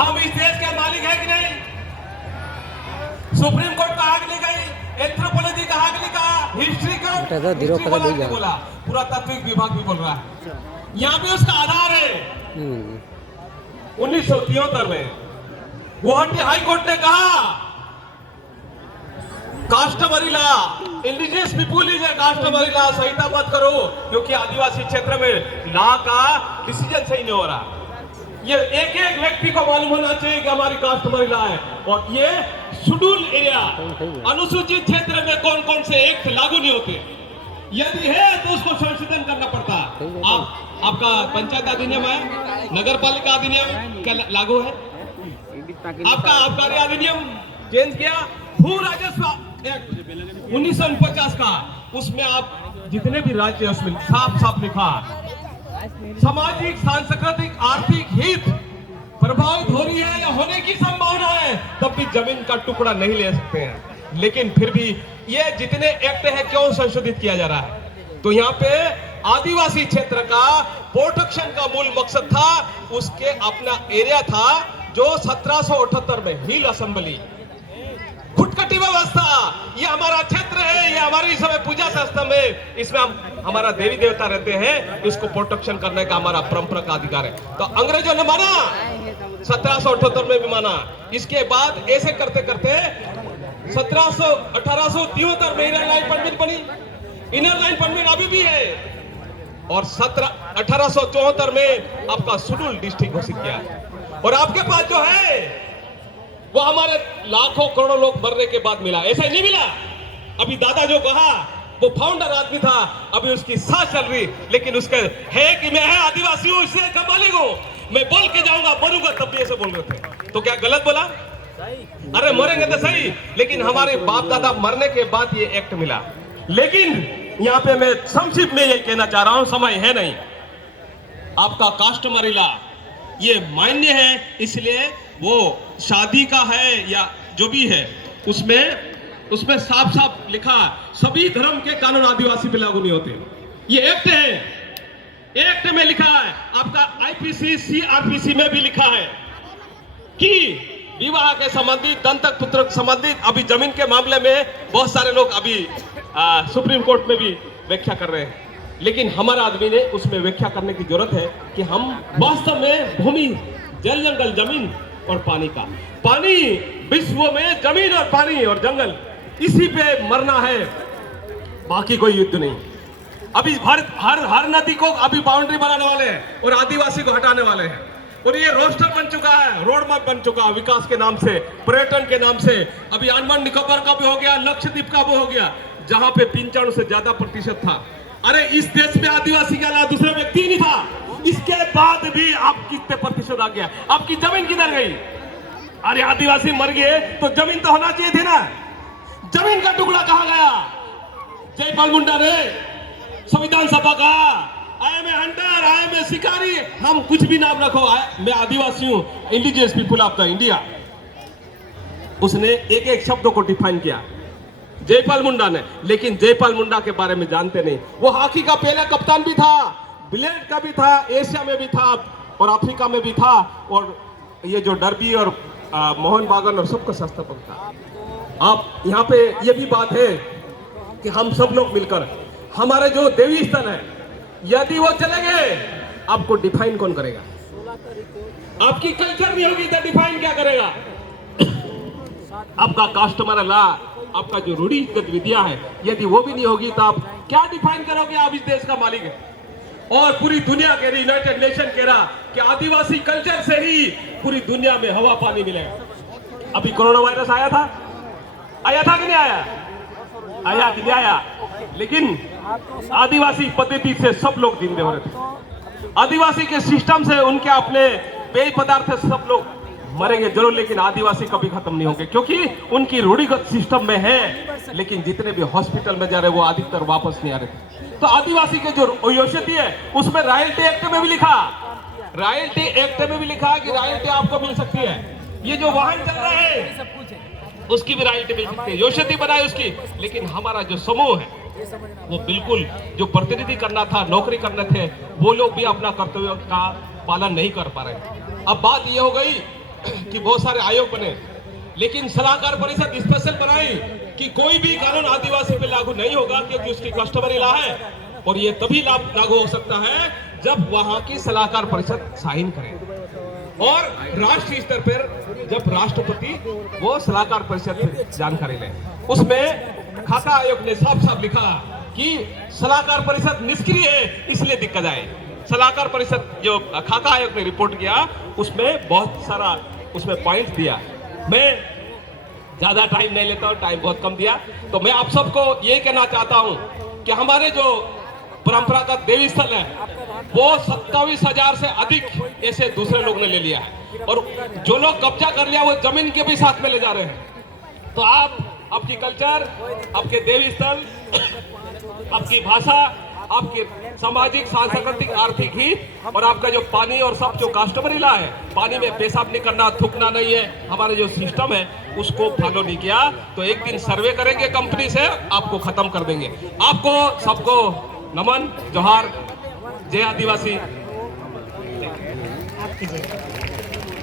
हम इस देश के मालिक है कि नहीं? सुप्रीम कोर्ट का हक नहीं गई, एंथ्रोपोलॉजी का हक नहीं कहा, हिस्ट्री का नहीं बोला, पुरातात्विक विभाग भी बोल रहा है। यहाँ पे उसका आधार है 1973 में गुवाहाटी हाई कोर्ट ने कहा customary law, indigenous people is a customary law, संहिता मत करो क्योंकि आदिवासी क्षेत्र में लॉ का डिसीजन सही नहीं हो रहा। ये एक एक व्यक्ति को मालूम होना चाहिए कि हमारी कास्टमरी लॉ है और ये शेड्यूल एरिया अनुसूचित क्षेत्र में कौन कौन से एक्ट लागू नहीं होते, यदि है तो उसको संशोधन करना पड़ता। आपका पंचायत अधिनियम है, नगर पालिका अधिनियम क्या लागू है, आपका आबकारी अधिनियम चेंज किया, भू राजस्व एक्ट 1949 का, उसमें आप जितने भी राज्य है उसमें साफ साफ लिखा सामाजिक सांस्कृतिक आर्थिक हित प्रभावित हो रही है या होने की संभावना है तब भी जमीन का टुकड़ा नहीं ले सकते हैं। लेकिन फिर भी ये जितने एक्ट है क्यों संशोधित किया जा रहा है? तो यहाँ पे आदिवासी क्षेत्र का प्रोटेक्शन का मूल मकसद था, उसके अपना एरिया था जो 1778 में हिल असेंबली खुटकटी व्यवस्था, ये हमारा क्षेत्र है, ये हमारी समय पूजा शास्त्र में इसमें हम हमारा देवी देवता रहते हैं, इसको प्रोटेक्शन करने का हमारा परंपरा का अधिकार है। तो अंग्रेजों ने माना, 1778 में भी माना। इसके बाद ऐसे करते करते 1873 में इनर लाइन परमिट बनी, इनर लाइन परमिट अभी भी है और 1874 में आपका शेड्यूल डिस्ट्रिक्ट घोषित किया और आपके पास जो है वो हमारे लाखों करोड़ों लोग मरने के बाद मिला, ऐसा नहीं मिला। अभी दादा जो कहा वो फाउंडर आदमी था, अभी उसकी सांस चल रही, लेकिन उसके है कि मैं है आदिवासी हूं, इससे मालिक हूं, मैं बोल के जाऊंगा, मरूंगा, तब भी ऐसे बोल रहे थे। तो क्या गलत बोला? अरे मरेंगे तो सही, लेकिन हमारे बाप दादा मरने के बाद ये एक्ट मिला। लेकिन यहाँ पे मैं संक्षिप्त में ये कहना चाह रहा हूं, समय है नहीं, आपका कास्टमरी लॉ ये मान्य है, इसलिए वो शादी का है या जो भी है उसमें साफ साफ लिखा सभी धर्म के कानून आदिवासी पे लागू नहीं होते। ये एक्ट है, एक्ट में लिखा है, आपका आईपीसी सीआरपीसी में भी लिखा है कि विवाह के संबंधित, दंतक पुत्र संबंधित, अभी जमीन के मामले में बहुत सारे लोग अभी सुप्रीम कोर्ट में भी व्याख्या कर रहे हैं, लेकिन हमारा आदमी ने उसमें व्याख्या करने की जरूरत है कि हम वास्तव में भूमि, जल जंगल, जमीन और पानी का, पानी विश्व में जमीन और पानी और जंगल, इसी पे मरना है, बाकी कोई युद्ध नहीं। अभी हर नदी को अभी बाउंड्री बनाने वाले हैं और आदिवासी को हटाने वाले हैं और ये रोस्टर बन चुका है, रोड मैप बन चुका है विकास के नाम से, पर्यटन के नाम से। अभी अंडमान निकोबार का भी हो गया, लक्षद्वीप का भी हो गया, जहां पे 95 से ज्यादा प्रतिशत था। अरे इस देश में आदिवासी के अलावा दूसरा व्यक्ति नहीं था, इसके बाद भी आप कितने प्रतिशत आ गया? आपकी जमीन किधर गई? अरे आदिवासी मर गए तो जमीन तो होना चाहिए थी ना, जमीन का टुकड़ा कहां गया? जयपाल मुंडा ने संविधान सभा का I am a hunter, I am a शिकारी, हम कुछ भी नाम रखो, मैं आदिवासी हूं, indigenous people of the India, उसने एक एक शब्द को डिफाइन किया जयपाल मुंडा ने। लेकिन जयपाल मुंडा के बारे में जानते नहीं, वो हॉकी का पहला कप्तान भी था, बिलियर्ड का भी था, एशिया में भी था और अफ्रीका में भी था, और ये जो डर्बी और मोहन बागान और सबका संस्थापक था। आप यहाँ पे ये भी बात है कि हम सब लोग मिलकर हमारे जो देवी स्थल है, यदि वो चले गए, आपको डिफाइन कौन करेगा? आपकी कल्चर नहीं होगी तो डिफाइन क्या करेगा? आपका कास्टमर लॉ, आपका जो रूढ़िगत गतिविधियां है, यदि वो भी नहीं होगी तो आप क्या डिफाइन करोगे? आप इस देश का मालिक है। और पूरी दुनिया कह रही, यूनाइटेड नेशन कह रहा कि आदिवासी कल्चर से ही पूरी दुनिया में हवा पानी मिलेगा। अभी कोरोना वायरस आया था कि नहीं आया? आया कि नहीं आया? लेकिन आदिवासी पद्धति से सब लोग जिंदे हो रहे थे, आदिवासी के सिस्टम से, उनके अपने पेय पदार्थ से सब लोग मरेंगे जरूर, लेकिन आदिवासी कभी खत्म नहीं होंगे क्योंकि उनकी रूढ़िगत सिस्टम में है। लेकिन जितने भी हॉस्पिटल में जा रहे वो अधिकतर वापस नहीं आ रहे थे। तो आदिवासी के जो औषधि है उसमें रॉयल्टी एक्ट में भी लिखा, रॉयल्टी एक्ट में भी लिखा कि रॉयल्टी आपको मिल सकती है। ये जो वाहन चल रहा है उसकी भी रॉयल्टी मिल सकती है, औषधि बनाए उसकी। लेकिन हमारा जो समूह है वो बिल्कुल जो प्रतिनिधि करना था, नौकरी करने थे, वो लोग भी अपना कर्तव्य का पालन नहीं कर पा रहे। अब बात ये हो गई कि बहुत सारे आयोग बने, लेकिन सलाहकार परिषद स्पेशल बनाई कि कोई भी कानून आदिवासी पे लागू नहीं होगा क्योंकि उसकी कस्टमरी लॉ है, और ये तभी लागू हो सकता है जब वहां की सलाहकार परिषद साइन करे। और राष्ट्रीय स्तर पर जब राष्ट्रपति वो सलाहकार परिषद से जानकारी ले, उसमें खाका आयोग ने साफ साफ लिखा कि सलाहकार परिषद निष्क्रिय है, इसलिए दिक्कत आए। सलाहकार परिषद जो खाका आयोग ने रिपोर्ट किया उसमें बहुत सारा उसमें पॉइंट दिया। मैं ज्यादा टाइम नहीं लेता हूं, टाइम बहुत कम दिया, तो मैं आप सबको ये कहना चाहता हूं कि हमारे जो परंपरागत देवी स्थल है वो 27,000 से अधिक ऐसे दूसरे लोग ने ले लिया है, और जो लोग कब्जा कर लिया वो जमीन के भी साथ में ले जा रहे हैं। तो आप आपकी कल्चर, आपके देवी स्थल, आपकी भाषा, आपके सामाजिक, सांस्कृतिक, आर्थिक हित और आपका जो पानी और सब जो कस्टमरी लॉ है, पानी में पेशाब नहीं करना, थूकना नहीं है, हमारे जो सिस्टम है उसको फॉलो नहीं किया तो एक दिन सर्वे करेंगे कंपनी से, आपको खत्म कर देंगे। आपको सबको नमन, जोहार, जय आदिवासी।